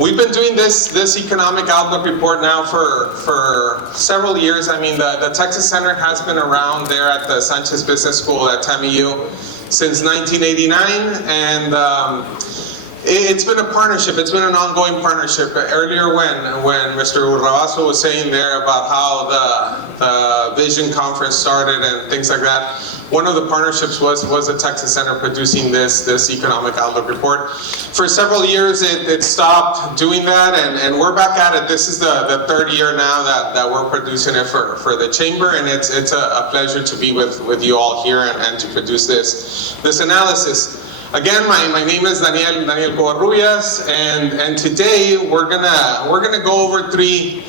We've been doing this economic outlook report now for several years. I mean, the Texas Center has been around there at the Sanchez Business School at TAMIU since 1989, and it's been a partnership. It's been an ongoing partnership. Earlier when Mr. Urrabazo was saying there about how the Vision Conference started and things like that, one of the partnerships was the Texas Center producing this economic outlook report. For several years it stopped doing that, and we're back at it. This is the third year now that we're producing it for the chamber, and it's a pleasure to be with you all here and to produce this analysis. Again, my name is Daniel Covarrubias, and today we're gonna go over three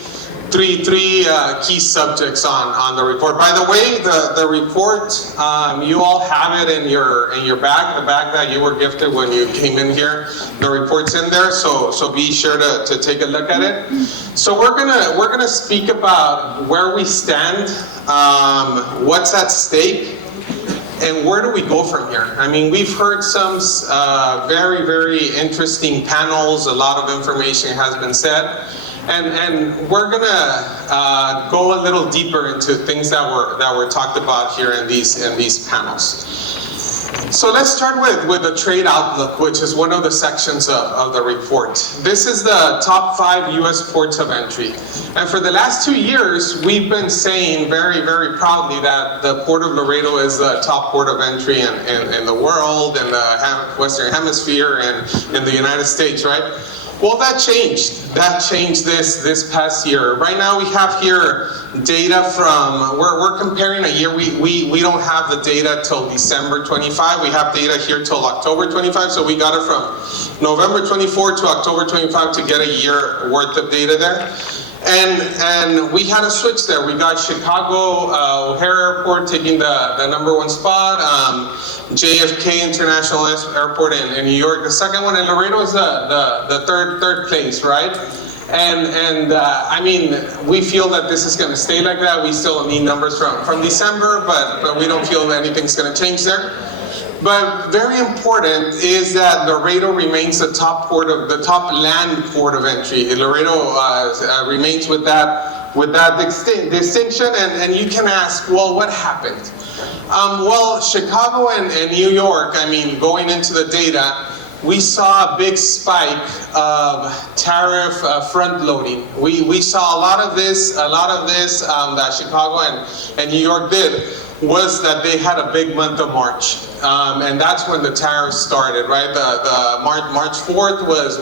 key subjects on the report. By the way, the report, you all have it in your bag, the bag that you were gifted when you came in here. The report's in there, so be sure to take a look at it. So we're gonna speak about where we stand, what's at stake, and where do we go from here? I mean, we've heard some very, very interesting panels. A lot of information has been said. And we're gonna go a little deeper into things that were talked about here in these panels. So let's start with the trade outlook, which is one of the sections of the report. This is the top 5 U.S. ports of entry. And for the last 2 years, we've been saying very, very proudly that the Port of Laredo is the top port of entry in the world, in the Western Hemisphere, and in the United States, right? Well, that changed. That changed this past year. Right now we have here data from, we're comparing a year. We don't have the data till December 25. We have data here till October 25. So we got it from November 24 to October 25 to get a year worth of data there. And we had a switch there. We got Chicago O'Hare Airport taking the #1 spot. JFK International Airport in New York, the second one, and Laredo is the third place, right? And I mean, we feel that this is going to stay like that. We still need numbers from December, but we don't feel that anything's going to change there. But very important is that Laredo remains the top land port of entry. Laredo remains with that distinction, and you can ask, well, what happened? Well, Chicago and New York, I mean, going into the data, we saw a big spike of tariff front loading. We saw a lot of this that Chicago and New York did was that they had a big month of March. And that's when the tariffs started, right? The March 4th was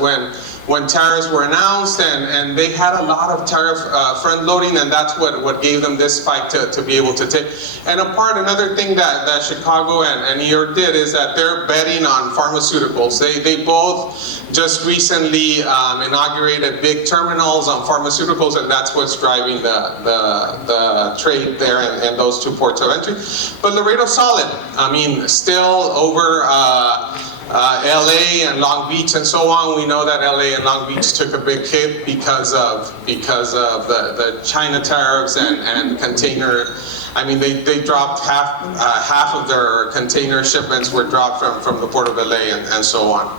when tariffs were announced, and they had a lot of tariff front loading, and that's what gave them this spike to be able to take. And another thing that Chicago and New York did is that they're betting on pharmaceuticals. They both just recently inaugurated big terminals on pharmaceuticals, and that's what's driving the trade there in those 2 ports of entry. But Laredo's solid. I mean, still over LA and Long Beach and so on. We know that LA and Long Beach took a big hit because of the China tariffs and container. I mean, they dropped half of their container shipments were dropped from the Port of LA and so on.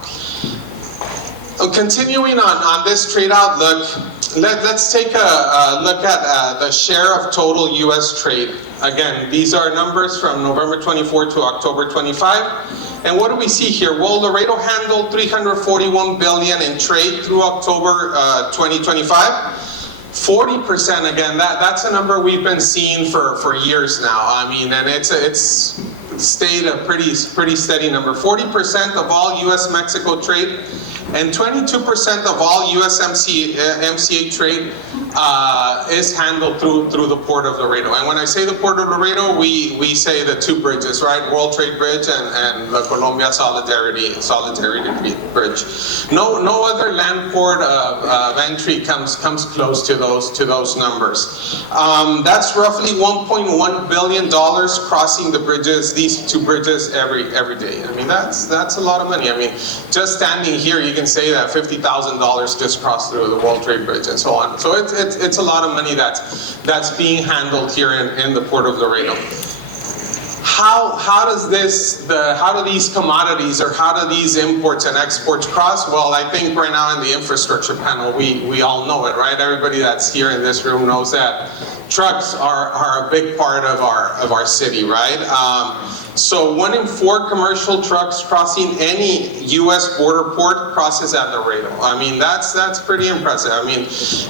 Continuing on this trade outlook, let's take a look at the share of total U.S. trade. Again, these are numbers from November 24 to October 25. And what do we see here? Well, Laredo handled $341 billion in trade through October 2025. 40%, again, that's a number we've been seeing for years now. I mean, and it's stayed a pretty steady number. 40% of all U.S.-Mexico trade and 22% of all USMCA trade is handled through the Port of Laredo. And when I say the Port of Laredo, we say the 2 bridges, right? World Trade Bridge and the Colombia Solidarity Bridge. No other land port of entry comes close to those numbers. That's roughly $1.1 billion crossing the bridges, these 2 bridges every day. I mean, that's a lot of money. I mean, just standing here, you can say that $50,000 just crossed through the World Trade Bridge and so on. So it's a lot of money that's being handled here in the Port of Laredo. how do these commodities, or how do these imports and exports cross? Well, I think right now in the infrastructure panel, we all know it, right? Everybody that's here in this room knows that trucks are a big part of our city, right? So 1 in 4 commercial trucks crossing any U.S. border port crosses at Laredo. I mean, that's pretty impressive. I mean,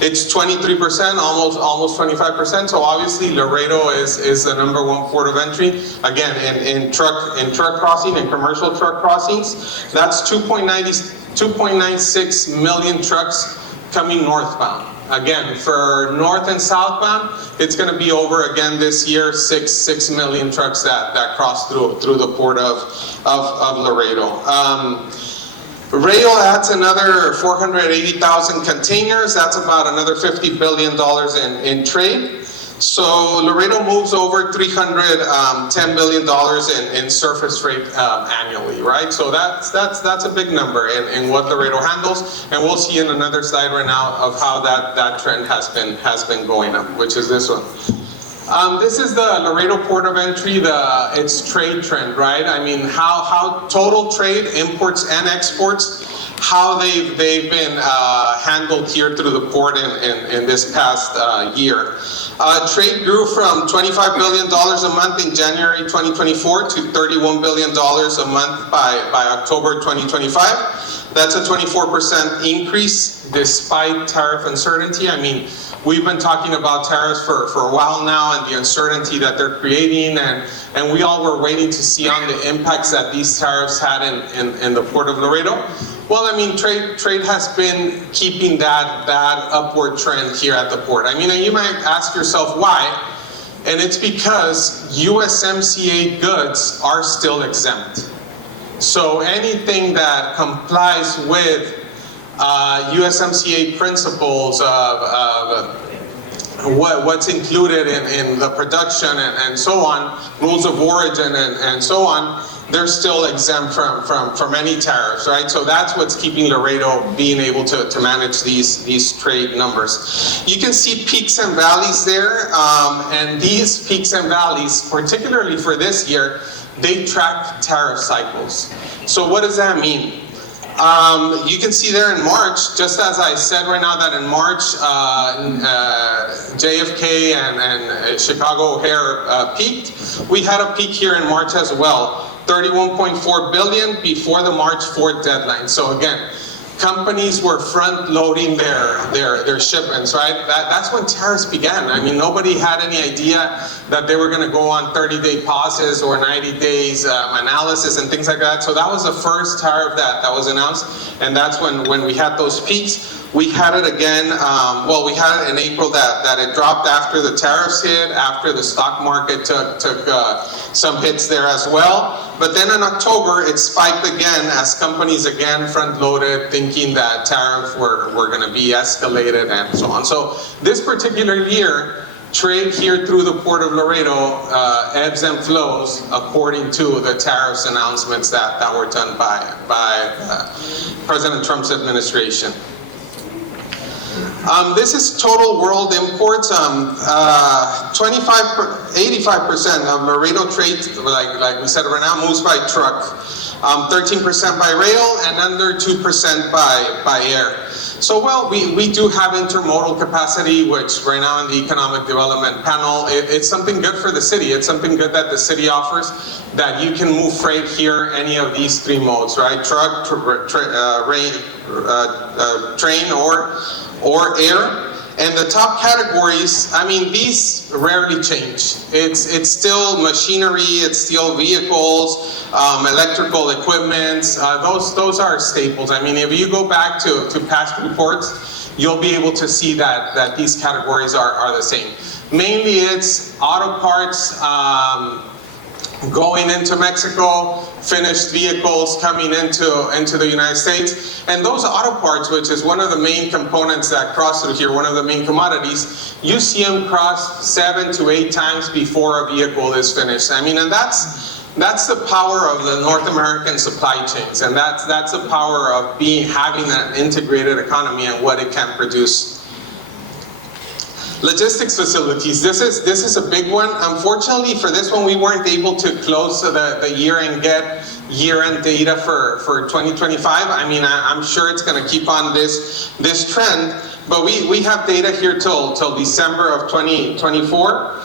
it's 23%, almost 25%. So obviously Laredo is the #1 port of entry. Again, in truck crossing and commercial truck crossings, that's 2.96 million trucks coming northbound. Again, for north and southbound, it's going to be over again this year, 6 million trucks that cross through the port of Laredo. Rail adds another 480,000 containers. That's about another $50 billion in trade. So Laredo moves over $310 billion in surface freight annually, right? So that's a big number in what Laredo handles, and we'll see in another slide right now of how that trend has been going up, which is this one. This is the Laredo port of entry, its trade trend, right? I mean, how total trade, imports and exports, how they've been handled here through the port in this past year. Trade grew from $25 billion a month in January 2024 to $31 billion a month by October 2025. That's a 24% increase despite tariff uncertainty. I mean, we've been talking about tariffs for a while now and the uncertainty that they're creating, and we all were waiting to see on the impacts that these tariffs had in the port of Laredo. Well, I mean, trade has been keeping that upward trend here at the port. I mean, and you might ask yourself why, and it's because USMCA goods are still exempt. So anything that complies with USMCA principles of what's included in the production and so on, rules of origin and so on, they're still exempt from any tariffs, right? So that's what's keeping Laredo being able to manage these trade numbers. You can see peaks and valleys there, and these peaks and valleys, particularly for this year, they track tariff cycles. So what does that mean? You can see there in March, just as I said right now that in March, JFK and Chicago O'Hare peaked, we had a peak here in March as well. 31.4 billion before the March 4th deadline. So again, companies were front loading their shipments, right? That's when tariffs began. I mean, nobody had any idea that they were going to go on 30-day pauses or 90 days analysis and things like that. So that was the first tariff that was announced, and that's when we had those peaks. We had it again, well, we had it in April that it dropped after the tariffs hit, after the stock market took some hits there as well. But then in October, it spiked again as companies again front-loaded, thinking that tariffs were going to be escalated and so on. So this particular year, trade here through the port of Laredo ebbs and flows according to the tariffs announcements that were done by President Trump's administration. This is total world imports. 85% of Laredo trade, like we said right now, moves by truck. 13% by rail, and under 2% by air. So, well, we do have intermodal capacity, which right now in the Economic Development Panel, it's something good for the city. It's something good that the city offers, that you can move freight here, any of these three modes, right? Truck, train, or air. And the top categories, I mean, these rarely change. It's still machinery, it's still vehicles, electrical equipment. Those are staples. I mean, if you go back to past reports, you'll be able to see that these categories are the same. Mainly it's auto parts, going into Mexico, finished vehicles coming into the United States, and those auto parts, which is one of the main components that cross through here, one of the main commodities, you see them cross 7 to 8 times before a vehicle is finished. I mean, and that's the power of the North American supply chains, and that's the power of having an integrated economy and what it can produce. Logistics facilities, this is a big one. Unfortunately for this one, we weren't able to close the year and get year-end data for 2025. I mean, I'm sure it's gonna keep on this trend, but we have data here till December of 2024.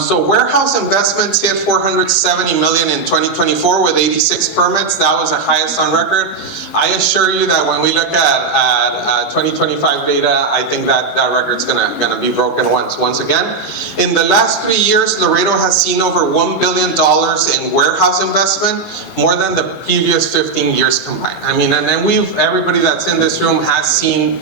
So warehouse investments hit 470 million in 2024 with 86 permits. That was the highest on record. I assure you that when we look at 2025 data, I think that record's gonna be broken once again. In the last 3 years, Laredo has seen over $1 billion in warehouse investment, more than the previous 15 years combined. I mean, and then everybody that's in this room has seen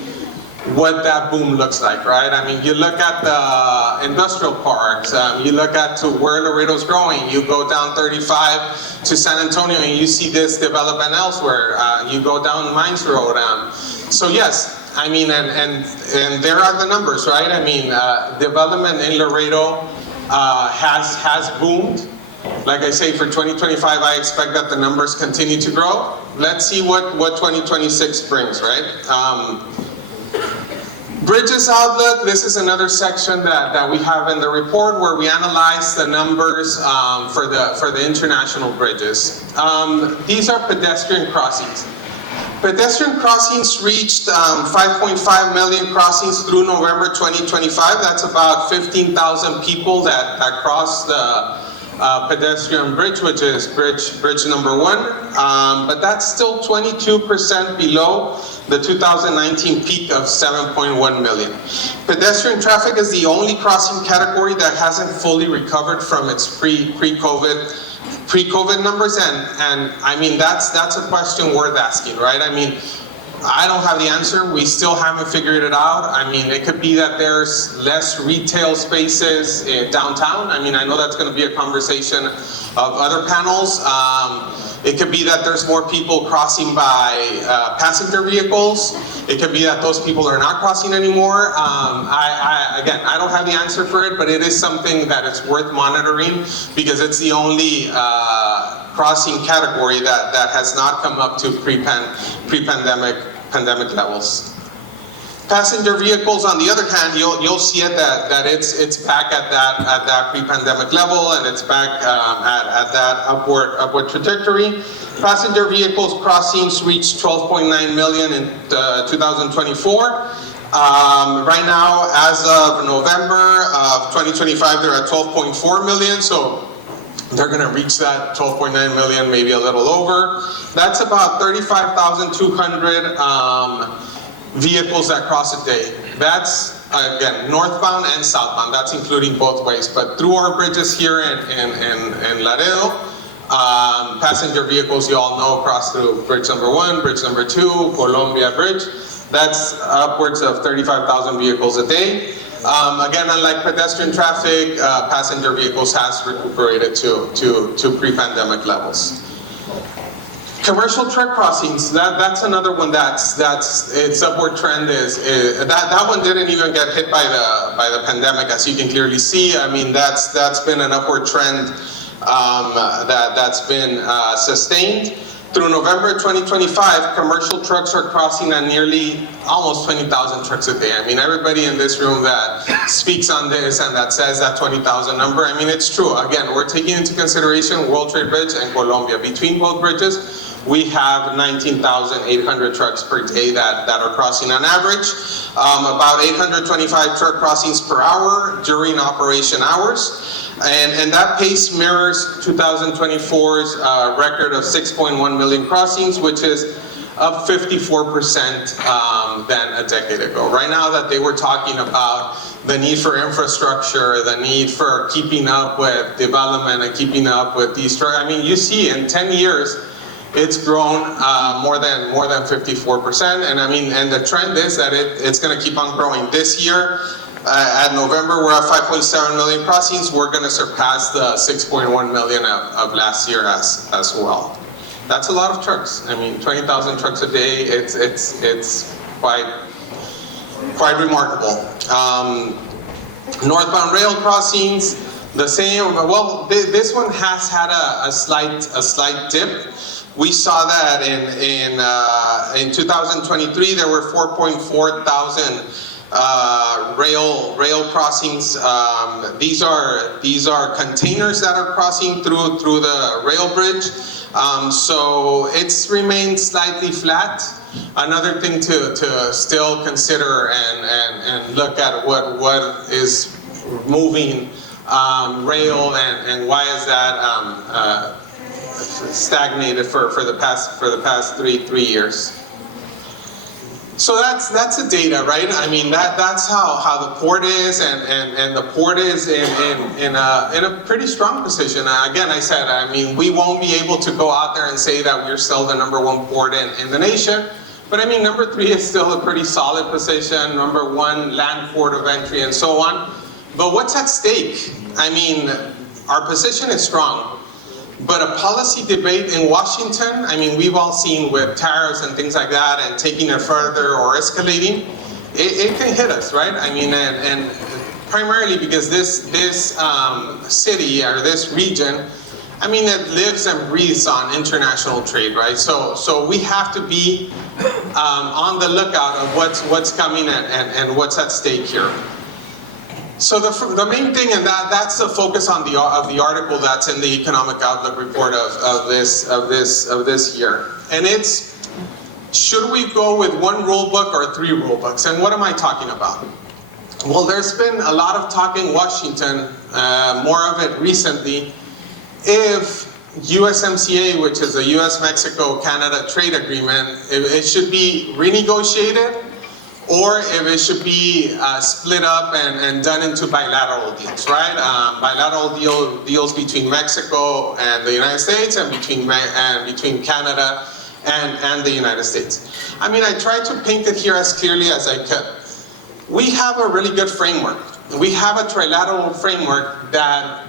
what that boom looks like, right? I mean, you look at the industrial parks, you look at to where Laredo's growing, you go down 35 to San Antonio and you see this development elsewhere, you go down Mines Road. So yes, I mean, and there are the numbers, right? I mean, development in Laredo has boomed. Like I say, for 2025, I expect that the numbers continue to grow. Let's see what 2026 brings, right? Bridges outlook, this is another section that we have in the report where we analyze the numbers for the international bridges. These are pedestrian crossings. Pedestrian crossings reached 5.5 million crossings through November 2025. That's about 15,000 people that crossed the pedestrian bridge, which is bridge number 1, but that's still 22% below the 2019 peak of 7.1 million. Pedestrian traffic is the only crossing category that hasn't fully recovered from its pre-COVID numbers, and I mean that's a question worth asking, right? I mean, I don't have the answer. We still haven't figured it out. I mean, it could be that there's less retail spaces downtown. I mean, I know that's going to be a conversation of other panels. It could be that there's more people crossing by passenger vehicles. It could be that those people are not crossing anymore. Again, I don't have the answer for it, but it is something that it's worth monitoring because it's the only crossing category that has not come up to pre-pandemic levels. Passenger vehicles, on the other hand, you'll see it that it's back at that pre-pandemic level, and it's back at that upward trajectory. Passenger vehicles crossings reached 12.9 million in 2024. Right now, as of November of 2025, they're at 12.4 million. So they're going to reach that 12.9 million, maybe a little over. That's about 35,200 vehicles that cross a day. That's, again, northbound and southbound. That's including both ways. But through our bridges here in Laredo, passenger vehicles, you all know, cross through bridge number 1, bridge number 2, Colombia Bridge. That's upwards of 35,000 vehicles a day. Again, unlike pedestrian traffic, passenger vehicles has recuperated to pre-pandemic levels. Commercial truck crossings, that's another one that's its upward trend is that one didn't even get hit by the pandemic, as you can clearly see. I mean, that's been an upward trend that's been sustained. Through November 2025, commercial trucks are crossing at nearly almost 20,000 trucks a day. I mean, everybody in this room that speaks on this and that says that 20,000 number, I mean, it's true. Again, we're taking into consideration World Trade Bridge and Colombia. Between both bridges, we have 19,800 trucks per day that are crossing on average. About 825 truck crossings per hour during operation hours. And that pace mirrors 2024's record of 6.1 million crossings, which is up 54% than a decade ago. Right now that they were talking about the need for infrastructure, the need for keeping up with development and keeping up with these trucks. I mean, you see in 10 years, it's grown more than 54%. And I mean, and the trend is that it's gonna keep on growing. This year, at November, we're at 5.7 million crossings. We're going to surpass the 6.1 million of last year as well. That's a lot of trucks. I mean, 20,000 trucks a day. It's quite remarkable. Northbound rail crossings, the same. Well, this one has had a slight dip. We saw that in 2023 there were 4.4 thousand rail crossings. These are containers that are crossing through the rail bridge. So it's remained slightly flat. Another thing to still consider and look at what is moving rail and why is that stagnated for the past three years. So that's the data, right? I mean that's how the port is, and the port is in a pretty strong position. Again, I said, I mean, we won't be able to go out there and say that we're still the #1 port in the nation, but I mean #3 is still a pretty solid position. #1 land port of entry and so on. But what's at stake? I mean, our position is strong. But a policy debate in Washington, I mean, we've all seen with tariffs and things like that and taking it further or escalating, it can hit us, right? I mean, and primarily because this city or this region, I mean, it lives and breathes on international trade, right? So we have to be on the lookout of what's coming and what's at stake here. So the main thing, and that's the focus on the article that's in the Economic Outlook report of this year, and it's, should we go with 1 rule book or 3 rule books? And what am I talking about? Well, there's been a lot of talk in Washington, more of it recently, if USMCA, which is the U.S.-Mexico-Canada trade agreement, if it should be renegotiated, or if it should be split up and done into bilateral deals, right? Bilateral deals between Mexico and the United States, and between Canada and the United States. I mean, I tried to paint it here as clearly as I could. We have a really good framework. We have a trilateral framework that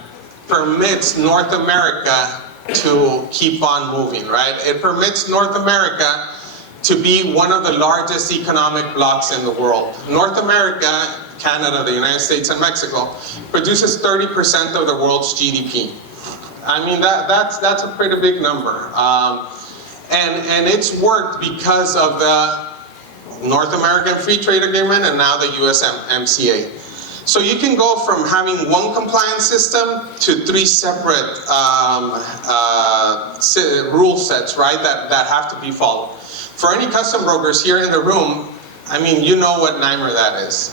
permits North America to keep on moving, right? It permits North America to be one of the largest economic blocs in the world. North America, Canada, the United States, and Mexico produces 30% of the world's GDP. I mean, that's a pretty big number. And it's worked because of the North American Free Trade Agreement and now the USMCA. So you can go from having 1 compliance system to 3 separate rule sets, right, that have to be followed. For any custom brokers here in the room, I mean, you know what NYMER that is,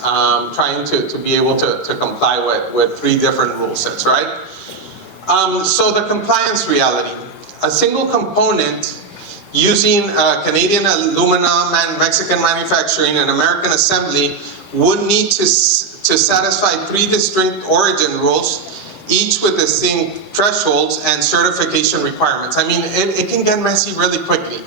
trying to be able to comply with 3 different rule sets, right? So the compliance reality, a single component using Canadian aluminum and Mexican manufacturing and American assembly would need to satisfy 3 distinct origin rules, each with distinct thresholds and certification requirements. I mean, it can get messy really quickly.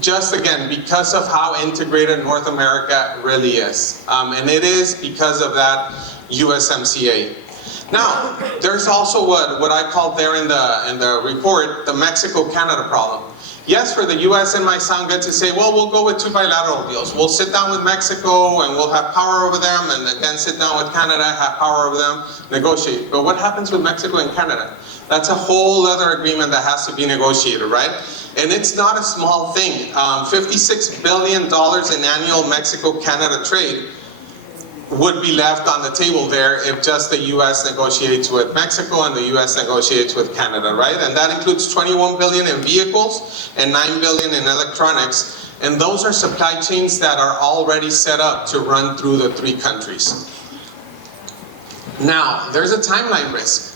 Just again, because of how integrated North America really is. And it is because of that USMCA. Now, there's also what I called there in the report, the Mexico-Canada problem. Yes, for the US, it might sound good to say, well, we'll go with 2 bilateral deals. We'll sit down with Mexico and we'll have power over them, and then sit down with Canada, have power over them, negotiate. But what happens with Mexico and Canada? That's a whole other agreement that has to be negotiated, right? And it's not a small thing. $56 billion in annual Mexico-Canada trade would be left on the table there if just the US negotiates with Mexico and the US negotiates with Canada, right? And that includes 21 billion in vehicles and 9 billion in electronics. And those are supply chains that are already set up to run through the 3 countries. Now, there's a timeline risk.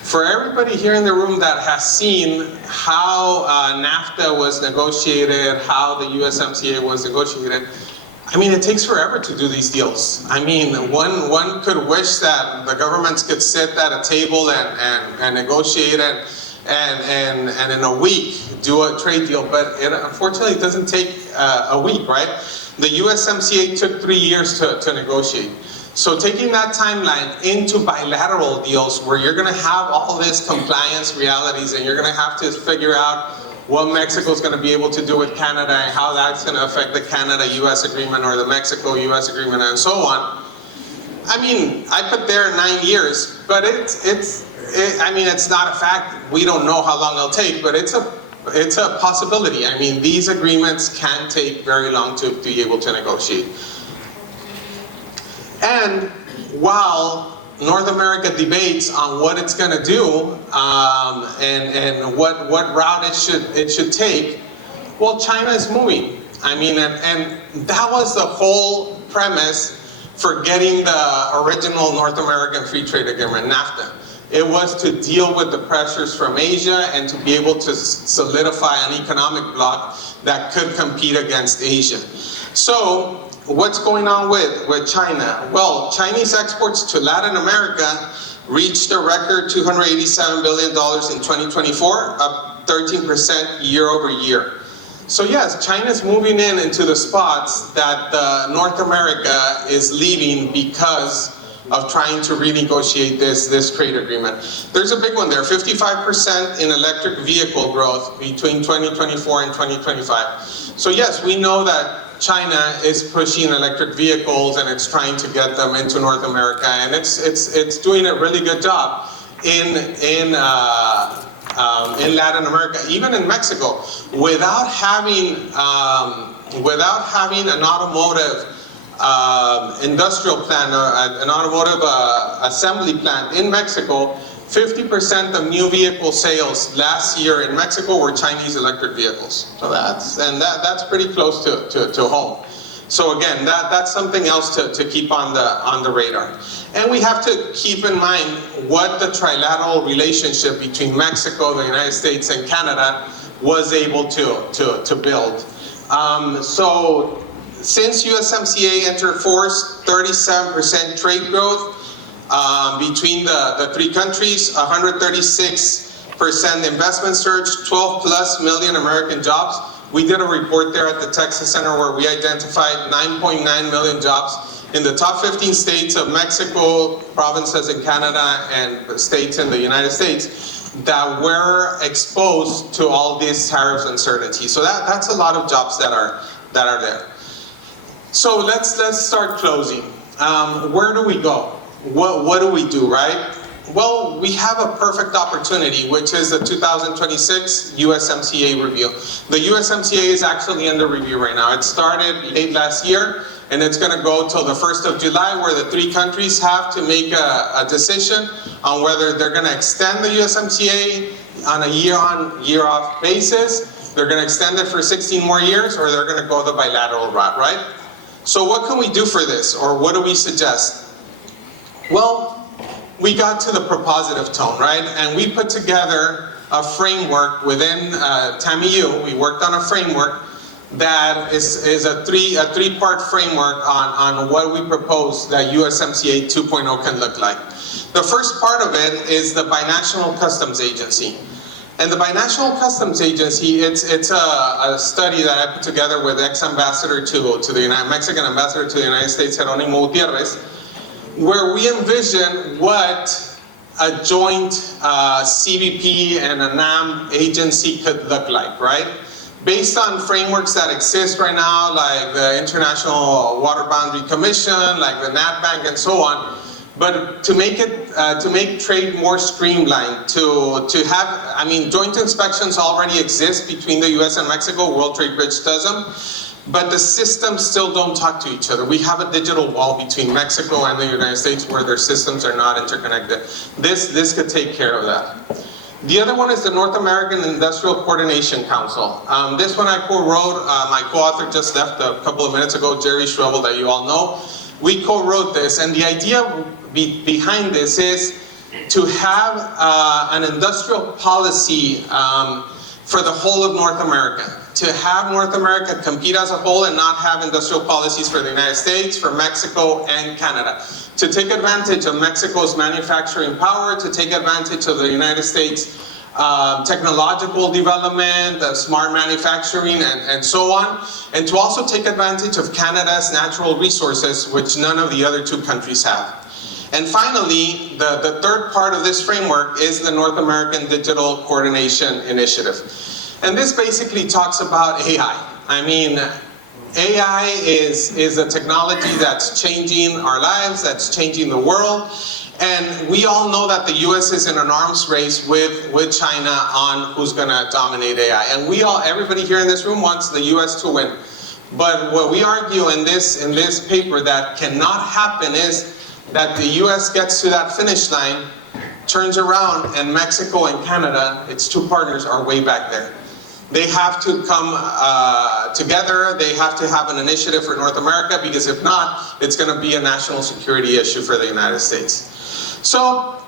For everybody here in the room that has seen how NAFTA was negotiated, how the USMCA was negotiated, I mean, it takes forever to do these deals. I mean, one could wish that the governments could sit at a table and negotiate and in a week do a trade deal, but unfortunately it doesn't take a week, right? The USMCA took 3 years to negotiate. So taking that timeline into bilateral deals where you're going to have all this compliance realities and you're going to have to figure out what Mexico's going to be able to do with Canada and how that's going to affect the Canada-US agreement or the Mexico-US agreement and so on. I mean, I put there 9 years, but I mean, it's not a fact. We don't know how long it'll take, but it's a possibility. I mean, these agreements can take very long to be able to negotiate. And while North America debates on what it's going to do and what route it should take, well, China is moving. I mean, and that was the whole premise for getting the original North American Free Trade Agreement, NAFTA. It was to deal with the pressures from Asia and to be able to solidify an economic bloc that could compete against Asia. So what's going on with China? Well, Chinese exports to Latin America reached a record $287 billion in 2024, up 13% year over year. So yes, China's moving into the spots that North America is leaving because of trying to renegotiate this trade agreement. There's a big one there, 55% in electric vehicle growth between 2024 and 2025. So yes, we know that China is pushing electric vehicles and it's trying to get them into North America, and it's doing a really good job in Latin America, even in Mexico, without having an automotive industrial plant, an automotive assembly plant in Mexico. 50% of new vehicle sales last year in Mexico were Chinese electric vehicles. So that's pretty close to home. So again, that's something else to keep on the radar. And we have to keep in mind what the trilateral relationship between Mexico, the United States, and Canada was able to build. So since USMCA entered force, 37% trade growth between the three countries, 136% investment surge, 12 plus million American jobs. We did a report there at the Texas Center where we identified 9.9 million jobs in the top 15 states of Mexico, provinces in Canada, and states in the United States that were exposed to all these tariff uncertainty. So that's a lot of jobs that are there. So let's start closing. Where do we go? What do we do, right? Well, we have a perfect opportunity, which is the 2026 USMCA review. The USMCA is actually under review right now. It started late last year, and it's going to go till the 1st of July, where the three countries have to make a decision on whether they're going to extend the USMCA on a year-on, year-off basis. They're going to extend it for 16 more years, or they're going to go the bilateral route, right? So what can we do for this, or what do we suggest? Well, we got to the propositive tone, right? And we put together a framework within TAMIU. We worked on a framework that is a three-part framework on what we propose that USMCA 2.0 can look like. The first part of it is the Binational Customs Agency. And the Binational Customs Agency, it's a study that I put together with ex-ambassador to the Mexican ambassador to the United States, Jerónimo Gutiérrez, where we envision what a joint CBP and a NAM agency could look like, right? Based on frameworks that exist right now, like the International Water Boundary Commission, like the NatBank, and so on. But to make trade more streamlined, to have, I mean, joint inspections already exist between the US and Mexico. World Trade Bridge does them. But the systems still don't talk to each other. We have a digital wall between Mexico and the United States where their systems are not interconnected. This could take care of that. The other one is the North American Industrial Coordination Council. This one I co-wrote. My co-author just left a couple of minutes ago, Jerry Schwebel, that you all know. We co-wrote this, and the idea behind this is to have an industrial policy for the whole of North America. To have North America compete as a whole and not have industrial policies for the United States, for Mexico, and Canada. To take advantage of Mexico's manufacturing power, to take advantage of the United States technological development, smart manufacturing, and so on. And to also take advantage of Canada's natural resources, which none of the other two countries have. And finally, the third part of this framework is the North American Digital Coordination Initiative. And this basically talks about AI. I mean, AI is a technology that's changing our lives, that's changing the world. And we all know that the US is in an arms race with China on who's gonna dominate AI. And everybody here in this room wants the US to win. But what we argue in this paper that cannot happen is that the US gets to that finish line, turns around, and Mexico and Canada, its two partners, are way back there. They have to come together. They have to have an initiative for North America, because if not, it's going to be a national security issue for the United States. So,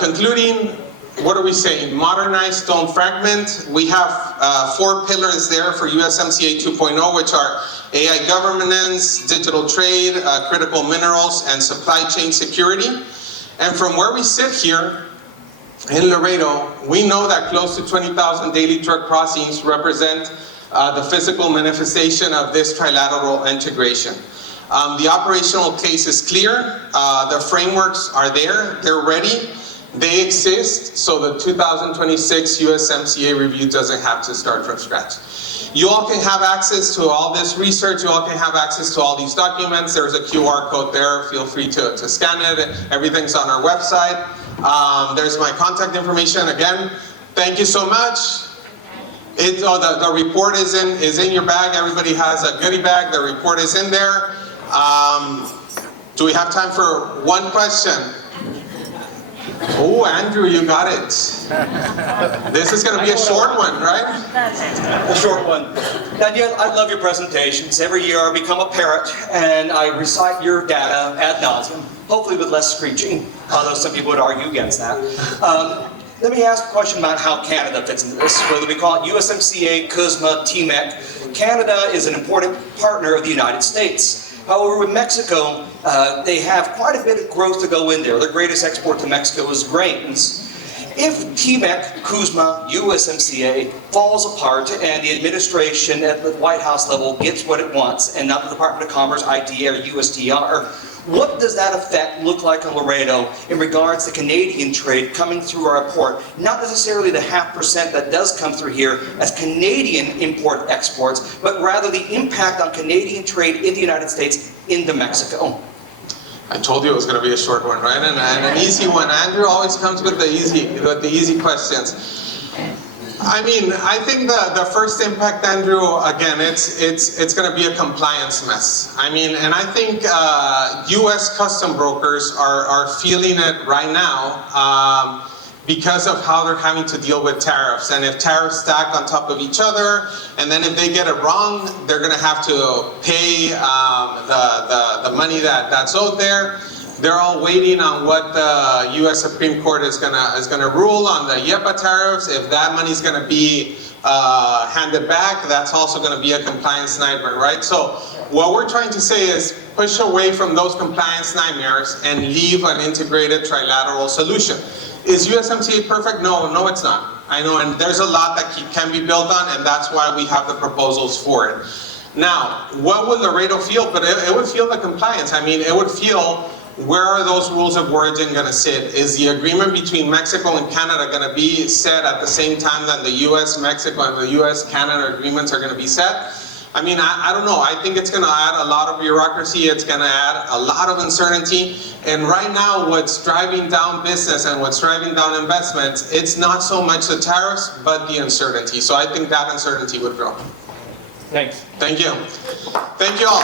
concluding, what are we saying? Modernize, don't fragment. We have 4 pillars there for USMCA 2.0, which are AI governance, digital trade, critical minerals, and supply chain security. And from where we sit here in Laredo, we know that close to 20,000 daily truck crossings represent the physical manifestation of this trilateral integration. The operational case is clear. The frameworks are there. They're ready. They exist, so the 2026 USMCA review doesn't have to start from scratch. You all can have access to all this research. You all can have access to all these documents. There's a QR code there. Feel free to scan it. Everything's on our website. There's my contact information. Again, thank you so much. The report is in your bag. Everybody has a goodie bag. The report is in there. Do we have time for one question? Oh, Andrew, you got it. This is going to be a short one, right? A short one. Daniel, I love your presentations. Every year I become a parrot and I recite your data ad nauseum, hopefully with less screeching, although some people would argue against that. Let me ask a question about how Canada fits into this, whether we call it USMCA, CUSMA, TMEC. Canada is an important partner of the United States. However, with Mexico, they have quite a bit of growth to go in there. Their greatest export to Mexico is grains. If TMEC, CUSMA, USMCA falls apart and the administration at the White House level gets what it wants, and not the Department of Commerce, ITA, or USTR, what does that effect look like on Laredo in regards to Canadian trade coming through our port? Not necessarily the 0.5% that does come through here as Canadian import-exports, but rather the impact on Canadian trade in the United States into Mexico. I told you it was going to be a short one, right? And an easy one. Andrew always comes with the easy questions. I mean, I think the first impact, Andrew, again, it's going to be a compliance mess. I mean, and I think U.S. custom brokers are feeling it right now because of how they're having to deal with tariffs. And if tariffs stack on top of each other, and then if they get it wrong, they're going to have to pay the money that's owed there. They're all waiting on what the U.S. Supreme Court is gonna rule on the YEPA tariffs. If that money's gonna be handed back, that's also gonna be a compliance nightmare, right? So what we're trying to say is push away from those compliance nightmares and leave an integrated trilateral solution. Is USMCA perfect? No, it's not. I know, and there's a lot that can be built on, and that's why we have the proposals for it. Now, what would Laredo feel? But it would feel the compliance. I mean, it would feel, where are those rules of origin going to sit? Is the agreement between Mexico and Canada going to be set at the same time that the U.S., Mexico, and the U.S., Canada agreements are going to be set? I mean, I don't know. I think it's going to add a lot of bureaucracy. It's going to add a lot of uncertainty. And right now, what's driving down business and what's driving down investments, it's not so much the tariffs, but the uncertainty. So I think that uncertainty would grow. Thanks. Thank you. Thank you all.